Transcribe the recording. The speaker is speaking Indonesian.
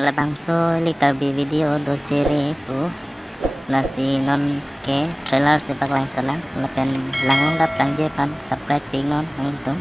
Labangso likar video do ciri pu nasi non ke trailer sepak lang solang lapen langung dap lang jepan subscribe ping non ngitung